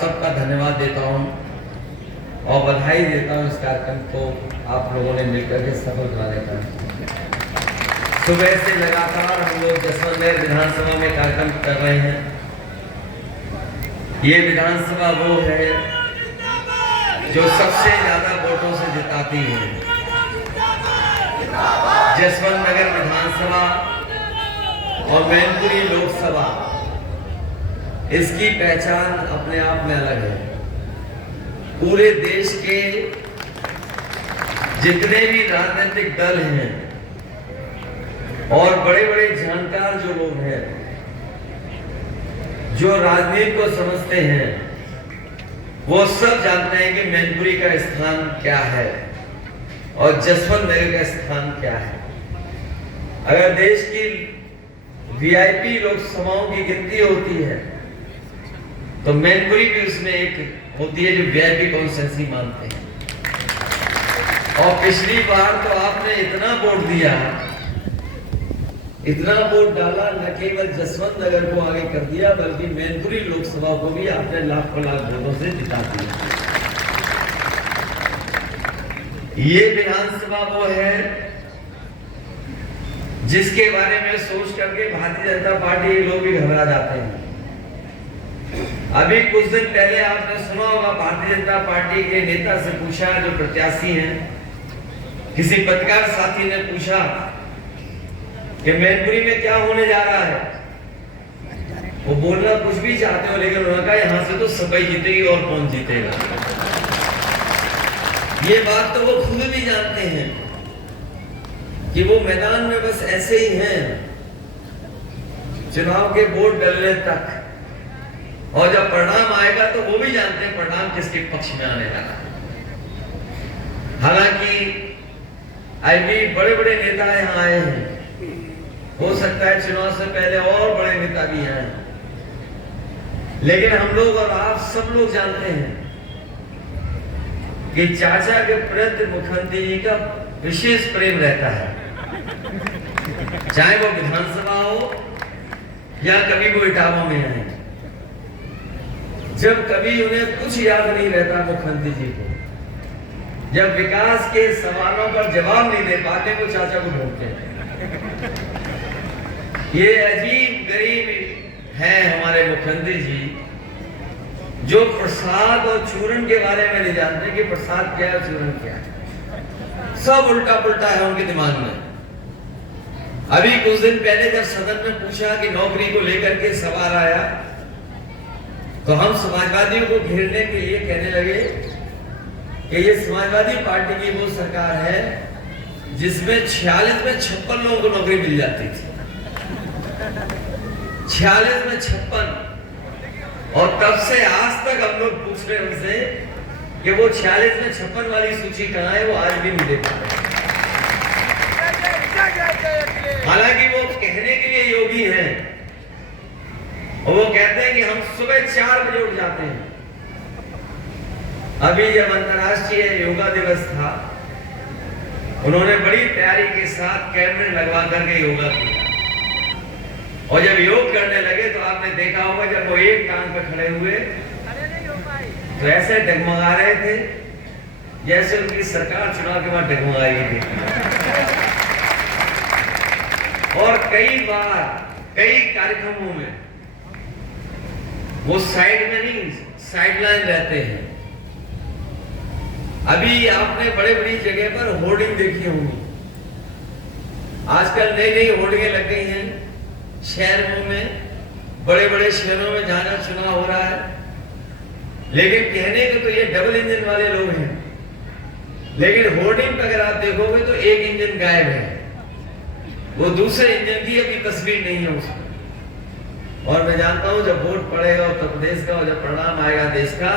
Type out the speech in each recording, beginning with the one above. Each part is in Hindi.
सबका धन्यवाद देता हूँ और बधाई देता हूँ इस कार्यक्रम को आप लोगों ने मिलकर के सफल बनाने का। सुबह से लगातार हम लोग जसवंत नगर विधानसभा में कार्यक्रम कर रहे हैं। ये विधानसभा वो है जो सबसे ज्यादा वोटों से जिताती है। जसवंत नगर विधानसभा और मैनपुरी लोकसभा, इसकी पहचान अपने आप में अलग है। पूरे देश के जितने भी राजनीतिक दल हैं और बड़े बड़े जानकार जो लोग हैं, जो राजनीति को समझते हैं, वो सब जानते हैं कि मैनपुरी का स्थान क्या है और जसवंत नगर का स्थान क्या है। अगर देश की वीआईपी लोकसभाओं की गिनती होती है तो मैनपुरी भी उसमें एक होती है जो वीआईपी कॉन्स्टिट्यूएंसी मानते हैं। और पिछली बार तो आपने इतना वोट दिया, इतना वोट डाला, न केवल जसवंत नगर को आगे कर दिया बल्कि मैनपुरी लोकसभा को भी आपने लाखों लाख वोटों से जिता दिया। ये विधानसभा वो है जिसके बारे में सोच करके भारतीय जनता पार्टी के लोग भी घबरा जाते हैं। अभी कुछ दिन पहले आपने सुना होगा, भारतीय जनता पार्टी के नेता से पूछा, जो प्रत्याशी हैं, किसी पत्रकार साथी ने पूछा कि मैनपुरी में क्या होने जा रहा है। वो बोलना कुछ भी चाहते हो, लेकिन उन्होंने कहा यहां से तो सपई जीतेगी और कौन जीतेगा। ये बात तो वो खुद भी जानते हैं कि वो मैदान में बस ऐसे ही हैं, चुनाव के वोट डलने तक, और जब परिणाम आएगा तो वो भी जानते हैं परिणाम किसके पक्ष में आने वाला है। हालांकि अभी बड़े बड़े नेता यहाँ आए हैं, हो सकता है चुनाव से पहले और बड़े नेता भी आए, लेकिन हम लोग और आप सब लोग जानते हैं कि चाचा के प्रति मुख्यमंत्री जी का विशेष प्रेम रहता है, चाहे वो विधानसभा हो या कभी वो इटावा में आए। जब कभी उन्हें कुछ याद नहीं रहता मुख्यमंत्री जी को, जब विकास के सवालों पर जवाब नहीं दे पाते, वो चाचा को ढूंढते हैं। ये अजीब गरीब है हमारे मुख्यमंत्री जी, जो प्रसाद और चूरन के बारे में नहीं जानते कि प्रसाद क्या है, चूरन क्या है। सब उल्टा पुल्टा है उनके दिमाग में। अभी कुछ दिन पहले जब सदन में पूछा कि नौकरी को लेकर के सवाल आया, तो हम समाजवादियों को घेरने के लिए कहने लगे कि ये समाजवादी पार्टी की वो सरकार है जिसमें 46 में 56 लोगों को नौकरी मिल जाती थी। 46 में 56, और तब से आज तक हम लोग पूछ रहे उनसे कि वो 46 में 56 वाली सूची कहाँ है, वो आज भी नहीं दे पा रहे। हालांकि वो कहने के लिए योगी हैं, और वो कहते हैं कि हम सुबह 4 बजे उठ जाते हैं। अभी जब अंतर्राष्ट्रीय योगा दिवस था, उन्होंने बड़ी तैयारी के साथ कैमरे लगवा करके योगा किया, और जब योग करने लगे तो आपने देखा होगा जब वो एक टांग पे खड़े हुए तो ऐसे डगमगा रहे थे जैसे उनकी सरकार चुनाव के बाद डगमगाई थी। और कई बार कई कार्यक्रमों में वो साइड में नहीं, साइडलाइन रहते हैं। अभी आपने बड़े बड़ी जगह पर होर्डिंग देखी होंगी, आजकल नई नई होर्डिंगें लग गई हैं शहरों में, बड़े बड़े शहरों में जहां चुनाव हो रहा है। लेकिन कहने को तो ये डबल इंजन वाले लोग हैं, लेकिन होर्डिंग पर अगर आप देखोगे तो एक इंजन गायब है, वो दूसरे इंजन की अभी तस्वीर नहीं है उसमें। और मैं जानता हूं जब वोट पड़ेगा उत्तर प्रदेश का और जब परिणाम आएगा देश का,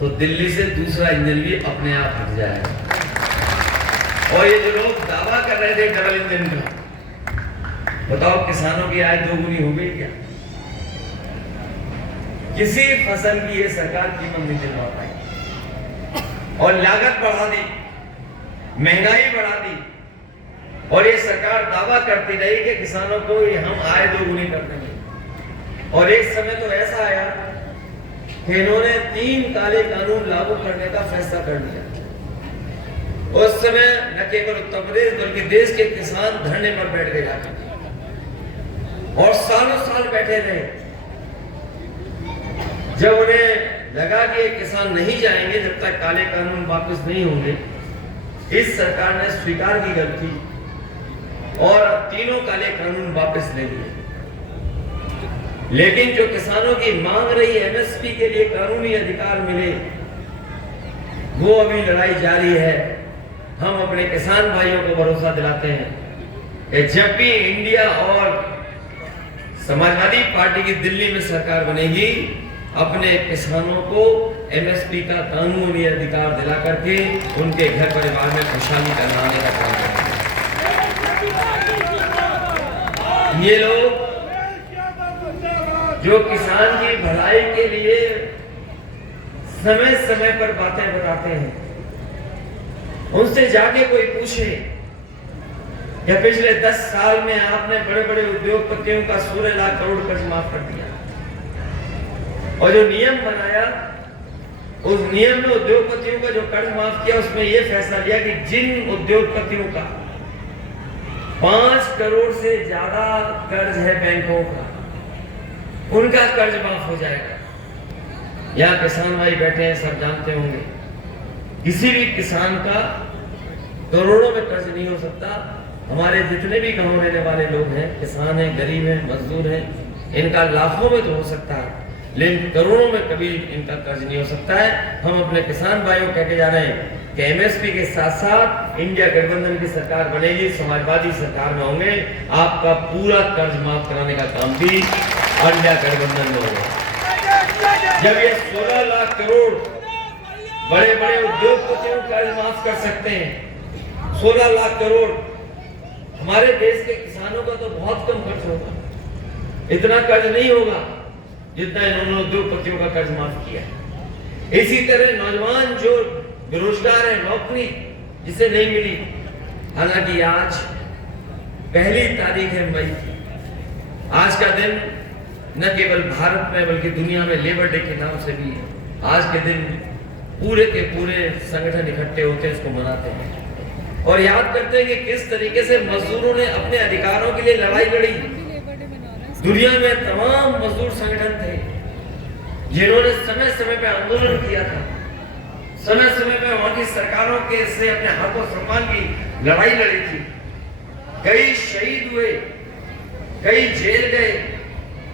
तो दिल्ली से दूसरा इंजन भी अपने आप हट जाएगा। और ये जो लोग दावा कर रहे थे डबल इंजन का, बताओ किसानों की आय दोगुनी हो गई क्या? किसी फसल की ये सरकार कीमत नहीं दिलवा पाई, और लागत बढ़ा दी, महंगाई बढ़ा दी, और ये सरकार दावा करती रही कि किसानों को हम आय दोगुनी कर देंगे। और एक समय तो ऐसा आया कि इन्होंने 3 काले कानून लागू करने का फैसला कर लिया। उस समय न केवल उत्तर प्रदेश बल्कि देश के किसान धरने पर बैठ गए जाकर और सालों साल बैठे रहे। जब उन्हें लगा कि किसान नहीं जाएंगे जब तक काले कानून वापस नहीं होंगे, इस सरकार ने स्वीकार की गलती और तीनों काले कानून वापस ले लिए। लेकिन जो किसानों की मांग रही एमएसपी के लिए कानूनी अधिकार मिले, वो अभी लड़ाई जारी है। हम अपने किसान भाइयों को भरोसा दिलाते हैं कि जब भी इंडिया और समाजवादी पार्टी की दिल्ली में सरकार बनेगी, अपने किसानों को एमएसपी का कानूनी अधिकार दिला करके उनके घर परिवार में खुशहाली करवाने का काम करेंगे। ये लोग जो किसान की भलाई के लिए समय समय पर बातें बताते हैं, उनसे जाके कोई पूछे कि पिछले 10 साल में आपने बड़े बड़े उद्योगपतियों का 16 लाख करोड़ कर्ज माफ कर दिया और जो नियम बनाया उस नियम में उद्योगपतियों का जो कर्ज माफ किया उसमें यह फैसला लिया कि जिन उद्योगपतियों का 5 करोड़ से ज्यादा कर्ज है बैंकों का, उनका कर्ज माफ हो जाएगा। यहाँ किसान भाई बैठे हैं, सब जानते होंगे, किसी भी किसान का करोड़ों में कर्ज नहीं हो सकता। हमारे जितने भी गांव रहने वाले लोग हैं, किसान हैं, गरीब हैं, मजदूर हैं, इनका लाखों में तो हो सकता है, लेकिन करोड़ों में कभी इनका कर्ज नहीं हो सकता है। हम अपने किसान भाइयों को कहते जा रहे हैं कि एमएसपी के साथ साथ इंडिया गठबंधन की सरकार बनेगी, समाजवादी सरकार में होंगे, आपका पूरा कर्ज माफ कराने का काम भी इंडिया गठबंधन में होगा। जब ये 16 लाख करोड़ बड़े बड़े उद्योगपतियों का कर्ज माफ कर सकते हैं, 16 लाख करोड़, हमारे देश के किसानों का तो बहुत कम खर्च होगा, इतना कर्ज नहीं होगा जितना इन्होंने उद्योगपतियों का कर्ज माफ किया। इसी तरह नौजवान जो बेरोजगार है, नौकरी जिसे नहीं मिली, हालांकि आज 1 तारीख है मई की, आज का दिन न केवल भारत में बल्कि दुनिया में लेबर डे के नाम से भी आज के दिन पूरे के पूरे संगठन इकट्ठे होते हैं, इसको मनाते हैं और याद करते हैं कि किस तरीके से मजदूरों ने अपने अधिकारों के लिए लड़ाई लड़ी। दुनिया में तमाम मजदूर संगठन थे जिन्होंने समय समय पे आंदोलन किया था, समय समय पे वहां की सरकारों के से अपने हकों सम्मान की लड़ाई लड़ी थी। कई शहीद हुए, कई जेल गए,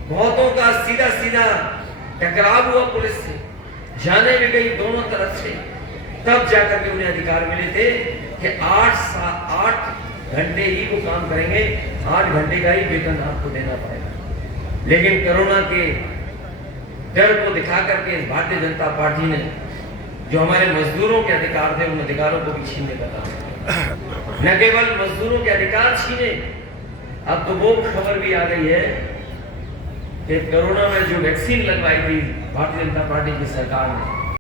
बहुतों का सीधा सीधा टकराव हुआ पुलिस से, जाने भी गई दोनों तरफ से, तब जाकर के उन्हें अधिकार मिले थे कि 8 घंटे ही वो काम करेंगे, 8 घंटे का ही वेतन आपको देना पड़ेगा। लेकिन कोरोना के डर को दिखा करके भारतीय जनता पार्टी ने जो हमारे मजदूरों के अधिकार थे उन अधिकारों को भी छीनने का काम, न केवल मजदूरों के अधिकार छीने, अब तो वो खबर भी आ गई है कि कोरोना में जो वैक्सीन लगवाई थी भारतीय जनता पार्टी की सरकार ने,